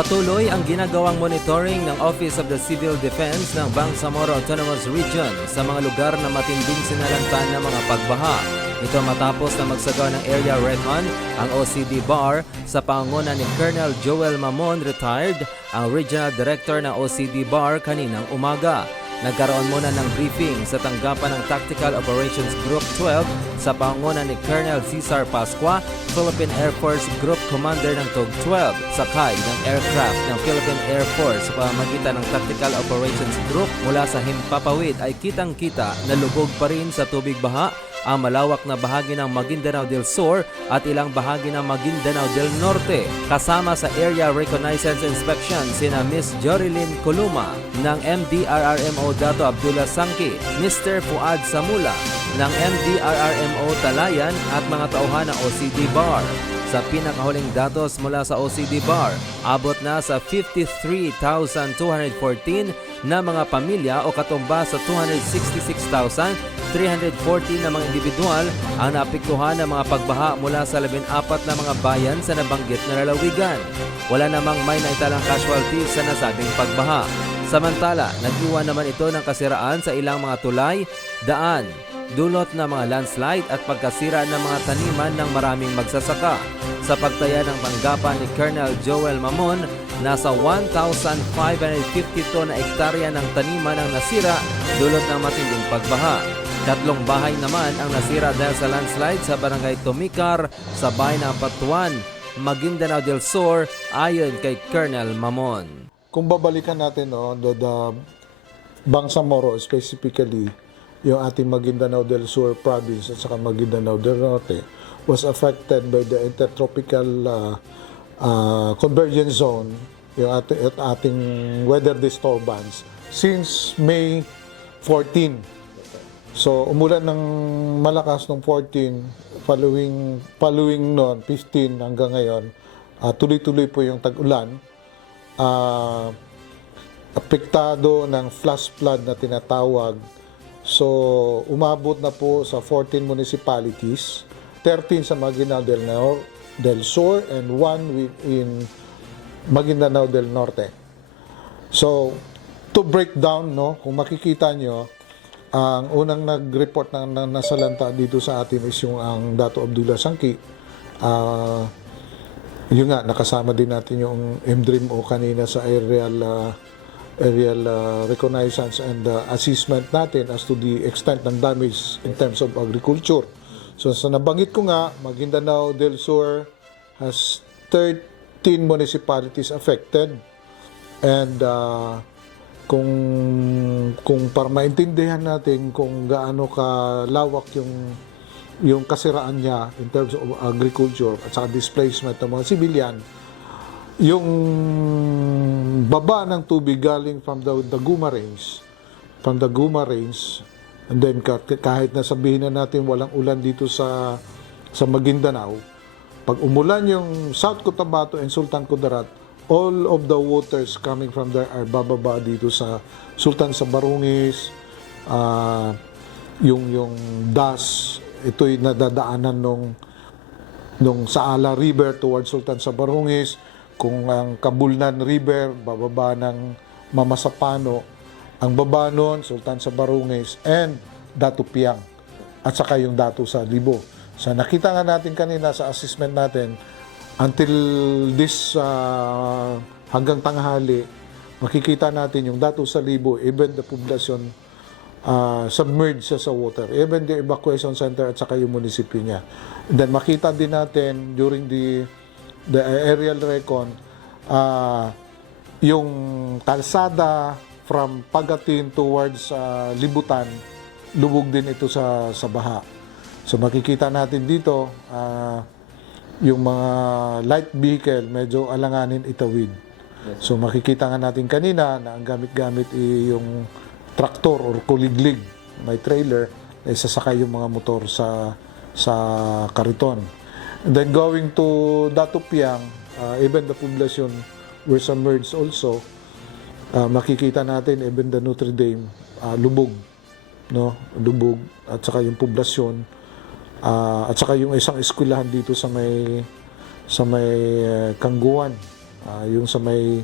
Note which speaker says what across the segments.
Speaker 1: Patuloy ang ginagawang monitoring ng Office of the Civil Defense ng Bangsamoro Autonomous Region sa mga lugar na matinding sinalantan ng mga pagbaha. Ito matapos na magsagawa ng area recon ang OCD BAR sa pangunguna ni Colonel Joel Mamon, retired, ang Regional Director ng OCD BAR kaninang umaga. Nagkaroon muna ng briefing sa tanggapan ng Tactical Operations Group 12 sa pangunguna ni Colonel Cesar Pascua, Philippine Air Force Group Commander ng TOG 12, sakay ng aircraft ng Philippine Air Force sa pamamagitan ng Tactical Operations Group mula sa Himpapawid ay kitang-kita na lubog pa rin sa tubig baha ang malawak na bahagi ng Maguindanao del Sur at ilang bahagi ng Maguindanao del Norte. Kasama sa Area Reconnaissance Inspection sina Miss Jorilyn Columa ng MDRRMO Dato Abdullah Sangki, Mr. Fuad Samula ng MDRRMO Talayan at mga tauhan ng OCD Bar. Sa pinakahuling datos mula sa OCD Bar, abot na sa 53,214 na mga pamilya o katumba sa 266,340 na mga individual ang naapektuhan ng mga pagbaha mula sa 14 na mga bayan sa nabanggit na lalawigan. Wala namang may naitalang casualties sa nasabing pagbaha. Samantala, nag-iwan naman ito ng kasiraan sa ilang mga tulay, daan, dulot ng mga landslide at pagkasira ng mga taniman ng maraming magsasaka. Sa pagtaya ng tanggapan ni Colonel Joel Mamon, nasa 1,552 na ektarya ng taniman ang nasira dulot ng matinding pagbaha. Tatlong bahay naman ang nasira dahil sa landslide sa barangay Tomikar sa bayan ng Patuan, Maguindanao del Sur ayon kay Colonel Mamon.
Speaker 2: Kung babalikan natin, no, the, the Bangsamoro specifically, yung ating Maguindanao del Sur province at saka Maguindanao del Norte was affected by the intertropical uh, uh, convergence zone, yung ating, at ating weather disturbance since May 14. So, umulan ng malakas nung 14, following, following noon, 15 hanggang ngayon, ah, tuloy-tuloy po yung tag-ulan. Ah, apektado ng flash flood na tinatawag. So, umabot na po sa 14 municipalities, 13 sa Maguindanao del, Nor- del Sur and 1 within Maguindanao del Norte. So, to break down, no, kung makikita nyo, ang unang nag-report na, na nasalanta dito sa atin is yung ang Dato Abdullah Sangki. Ah, yun nga, nakasama din natin yung MDRIM o kanina sa aerial uh, aerial uh, reconnaissance and uh, assessment natin as to the extent ng damage in terms of agriculture. So sa nabanggit ko nga, Maguindanao del Sur has 13 municipalities affected and uh, kung kung para maintindihan natin kung gaano kalawak yung yung kasiraan niya in terms of agriculture at saka displacement ng mga civilian, yung baba ng tubig galing from the Daguma Range, from the Guma Range, and then ka- kahit na sabihin na natin walang ulan dito sa sa Maguindanao, pag umulan yung South Cotabato and Sultan Kudarat, all of the waters coming from there are bababa dito sa Sultan sa Barungis, ah, yung yung das ito'y nadadaanan nung nung Saala River towards Sultan sa Barungis, kung ang Kabulnan River bababa ng Mamasapano, ang baba nun, Sultan sa Barungis and Datu Piang at saka yung Datu sa Libo. So nakita nga natin kanina sa assessment natin until this uh, hanggang tanghali makikita natin yung Datu sa Libo even the population uh, submerged siya sa water. Even the evacuation center at saka yung munisipyo niya. And then makita din natin during the the aerial recon uh, yung kalsada from Pagatin towards uh, Libutan lubog din ito sa sa baha. So makikita natin dito uh, yung mga light vehicle medyo alanganin itawid. So makikita nga natin kanina na ang gamit-gamit yung traktor or kuliglig, may trailer, ay sasakay yung mga motor sa sa kariton. And then going to Datupiang, uh, even the population were submerged also. Uh, makikita natin even the Notre Dame, uh, lubog, no? Lubog at saka yung poblasyon uh, at saka yung isang eskwelahan dito sa may sa may uh, Kangguan ah, yung sa may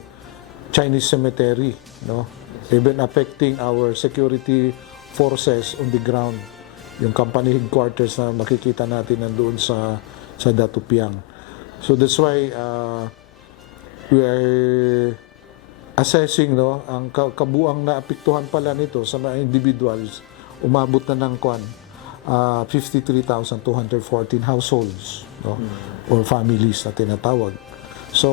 Speaker 2: Chinese cemetery, no? Even affecting our security forces on the ground. Yung company headquarters na makikita natin nandoon sa sa Datupiang. So that's why uh, we are assessing no ang ka- kabuang na apektuhan pala nito sa mga individuals umabot na ng kwan ah, 53,214 households no or families na tinatawag. So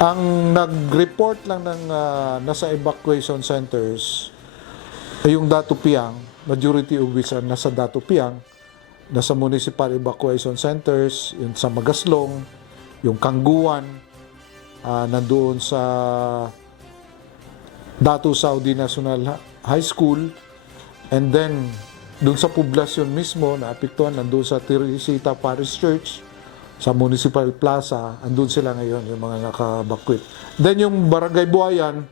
Speaker 2: ang nag-report lang ng ah, nasa evacuation centers ay yung Datupiang, majority of which are nasa Datupiang, nasa municipal evacuation centers, yung sa Magaslong, yung Kangguan, ah, nandoon sa Datu Saudi National High School, and then doon sa poblasyon mismo na apektuhan, nandoon sa Teresita Parish Church, sa Municipal Plaza, andun sila ngayon, yung mga nakabakwit. Then yung Barangay Buayan,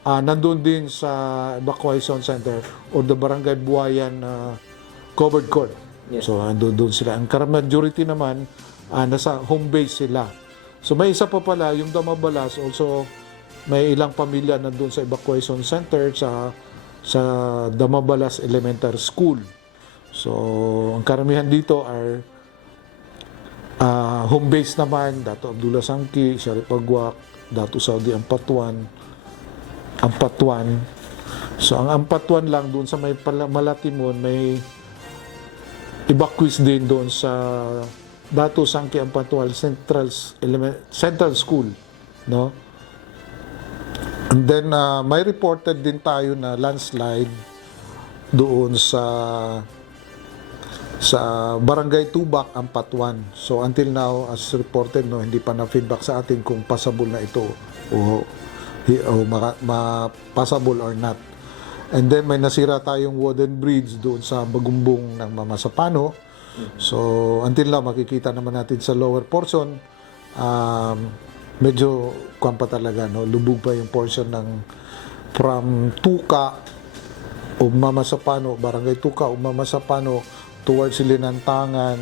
Speaker 2: ah nandun din sa evacuation center or the Barangay Buayan ah, covered court. So andun doon sila. Ang kar- majority naman, ah, nasa home base sila. So may isa pa pala, yung Damabalas, also may ilang pamilya nandun sa evacuation center sa sa Damabalas Elementary School. So ang karamihan dito are Ah, home base naman, Dato Abdullah Sangki, Sharif Agwak, Dato Saudi Ampatuan, Ampatuan. So ang Ampatuan lang doon sa may Malatimon, may evacuees din doon sa Dato Sangki Ampatuan Central Element, Central School, no? And then ah, may reported din tayo na landslide doon sa sa Barangay Tubak, Ampatuan. So until now, as reported, no, hindi pa na-feedback sa atin kung passable na ito o, o maka, ma, passable or not. And then may nasira tayong wooden bridge doon sa Bagumbong ng Mamasapano. So until now, makikita naman natin sa lower portion, um, medyo kuwan pa talaga, no? lubog pa yung portion ng from Tuka o Mamasapano, Barangay Tuka o Mamasapano towards Linantangan,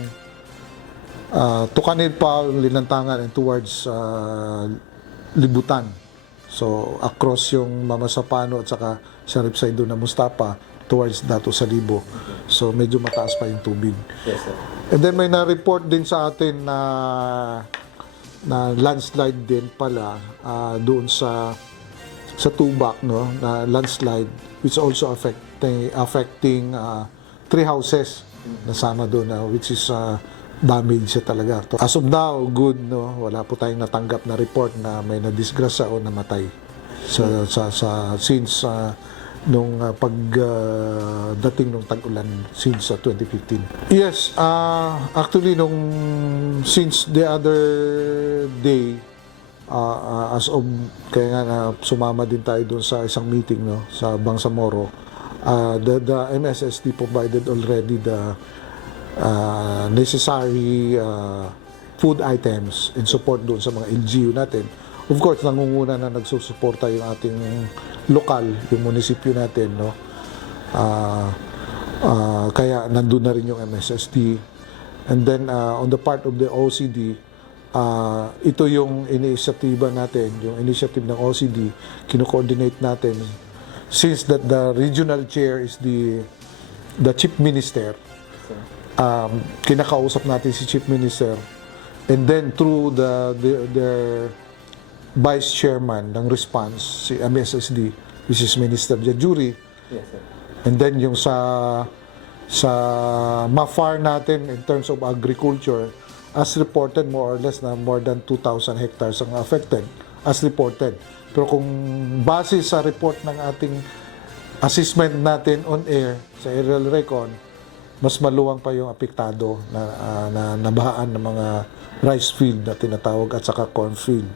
Speaker 2: uh, Tukanid pa, Linantangan and towards uh, Libutan. So across yung Mamasapano at saka Sharif Saido na Mustapa towards Dato Salibo. So medyo mataas pa yung tubig.
Speaker 1: Yes, sir.
Speaker 2: And then may na-report din sa atin na na landslide din pala ah, doon sa sa Tubac no na landslide which also affecting affecting ah, three houses nasama doon na which is ah, damage siya talaga. To, as of now, good no, wala po tayong natanggap na report na may nadisgrasya o namatay sa sa, sa since ah, nung ah, pag ah, dating nung tag-ulan since ah, 2015. Yes, ah actually nung since the other day ah, ah, as of kaya nga na sumama din tayo doon sa isang meeting no sa Bangsamoro. Ah, the the MSSD provided already the ah, necessary ah, food items in support doon sa mga LGU natin. Of course, nangunguna na nagsusuporta yung ating lokal, yung munisipyo natin, no? Ah, ah, kaya nandun na rin yung MSSD. And then, ah, on the part of the OCD, ah, ito yung inisyatiba natin, yung initiative ng OCD, kino-coordinate natin. Since that the regional chair is the the chief minister, um, kinakausap natin si chief minister. And then through the, the their vice chairman ng response si MSSD which is Minister Jajuri.
Speaker 1: Yes, sir.
Speaker 2: and then yung sa sa MAFAR natin in terms of agriculture as reported more or less na more than 2,000 hectares ang affected as reported. Pero kung base sa report ng ating assessment natin on air sa aerial recon mas maluwang pa yung apektado na, ah, na nabahaan ng mga rice field na tinatawag at saka corn field.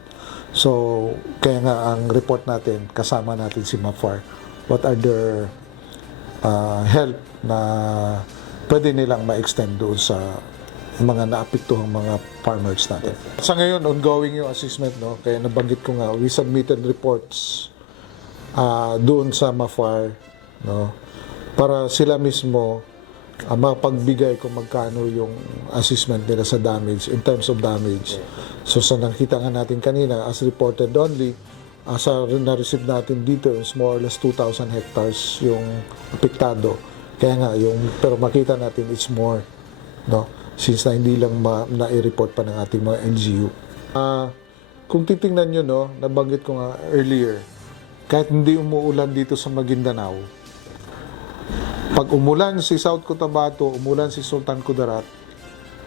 Speaker 2: So, kaya nga ang report natin, kasama natin si MAFAR. What are their ah, help na pwede nilang ma-extend doon sa mga naapektuhang mga farmers natin. Sa ngayon, ongoing yung assessment, no? Kaya nabanggit ko nga, we submitted reports ah, doon sa MAFAR, no? Para sila mismo uh, makapagbigay kung magkano yung assessment nila sa damage in terms of damage. So sa nakita nga natin kanina, as reported only, uh, sa na-receive natin dito is more or less 2,000 hectares yung apektado. Kaya nga, yung, pero makita natin it's more, no? Since na hindi lang ma, na-report pa ng ating mga NGU. Ah, kung titingnan nyo, no, nabanggit ko nga earlier, kahit hindi umuulan dito sa Maguindanao, pag umulan si South Cotabato, umulan si Sultan Kudarat,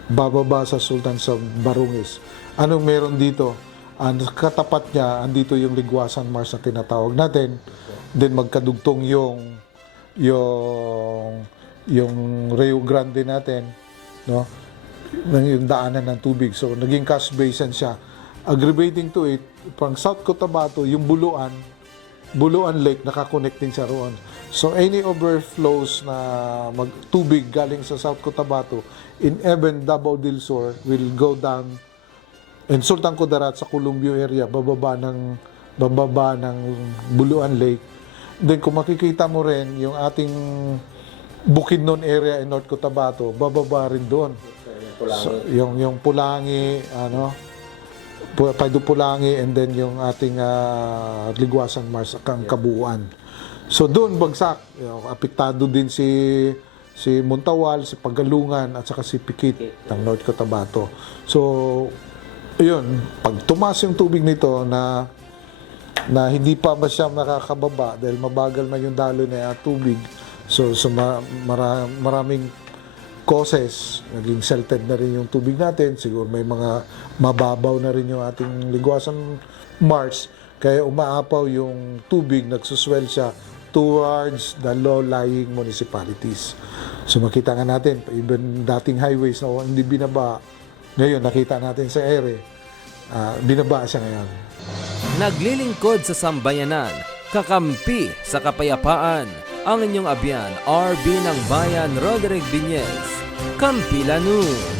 Speaker 2: bababa sa Sultan sa Barungis. Anong meron dito? Ang katapat niya, andito yung Ligwasan Mars na tinatawag natin. Then magkadugtong yung yung yung Rio Grande natin, no? Yung daanan ng tubig. So naging cash basin siya. Aggravating to it, pang South Cotabato, yung Buluan, Buluan Lake, nakakonect din siya roon. So, any overflows na mag tubig galing sa South Cotabato in Eben, Davao del Sur will go down in Sultan Kudarat sa Columbio area, bababa ng bababa ng Buluan Lake. Then kung makikita mo rin yung ating Bukidnon area in North Cotabato, bababa rin doon. So, yung yung Pulangi, ano, Pu- Paido Pulangi and then yung ating ah, Ligwasan Mars kang kabuuan. So doon bagsak, yung apektado din si si Muntawal, si Pagalungan at saka si Pikit ng North Cotabato. So yun, pag tumas yung tubig nito na na hindi pa ba siya nakakababa dahil mabagal na yung daloy na tubig. So, so ma- mara- maraming causes, naging silted na rin yung tubig natin, siguro may mga mababaw na rin yung ating ligwasan Mars, kaya umaapaw yung tubig, nagsuswell siya towards the low-lying municipalities. So makita nga natin, even dating highways na hindi binaba, ngayon nakita natin sa ere, ah, binaba siya ngayon.
Speaker 1: Naglilingkod sa sambayanan, kakampi sa kapayapaan, ang inyong abyan, RB ng Bayan Roderick Viñez, Kampilanu.